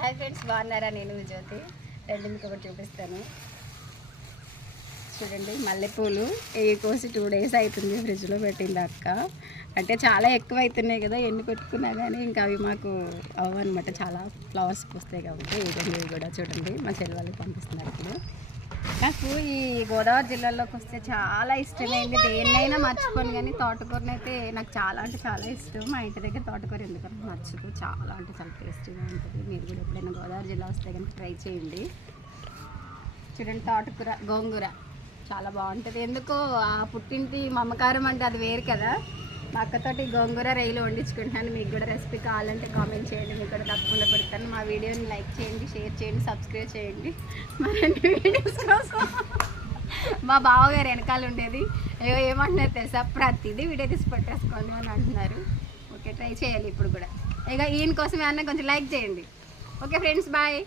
Hi friends, బాగున్నారా? నేను జ్యోతి. రెండు మీకు ఒకటి చూపిస్తాను. చూడండి, మల్లెపూలు ఇవి కోసి 2 days అవుతుంది ఫ్రిడ్జ్లో పెట్టింది అక్క. అంటే చాలా ఎక్కువ అవుతున్నాయి కదా, ఎన్ని పెట్టుకున్నా కానీ ఇంకా అవి మాకు అవ్వనమాట. చాలా ఫ్లవర్స్ పూస్తాయి కాబట్టి ఇవి కూడా చూడండి మా చెల్లి వాళ్ళకి పంపిస్తున్నారు. ఇప్పుడు నాకు ఈ గోదావరి జిల్లాలోకి వస్తే చాలా ఇష్టమైంది. దేన్నైనా మర్చిపోను కానీ తోటకూరని అయితే నాకు చాలా అంటే చాలా ఇష్టం. మా ఇంటి దగ్గర తోటకూర ఎందుకంటే నచ్చుతూ చాలా అంటే చాలా టేస్టీగా ఉంటుంది. మీరు కూడా ఎప్పుడైనా గోదావరి జిల్లా వస్తే కనుక ట్రై చేయండి. చూడండి, తోటకూర గోంగూర చాలా బాగుంటుంది. ఎందుకో ఆ పుట్టింటి మమకారం అంటే అది వేరు కదా. మా అక్కతోటి గోంగూర రైలు వండించుకుంటున్నాను. మీకు కూడా రెసిపీ కావాలంటే కామెంట్ చేయండి, మీకు కూడా తప్పకుండా పెడతాను. మా వీడియోని లైక్ చేయండి, షేర్ చేయండి, సబ్స్క్రైబ్ చేయండి. మరిన్ని వీడియోస్ కోసం మా బావగారు వెనకాల ఉండేది ఏమంటున్నారు తెలుసా, ప్రతిదీ వీడియో తీసి పెట్టేసుకోండి అని అంటున్నారు. ఓకే, ట్రై చేయాలి ఇప్పుడు కూడా. ఇక ఈయన కోసం ఏమన్నా కొంచెం లైక్ చేయండి. Okay friends, bye.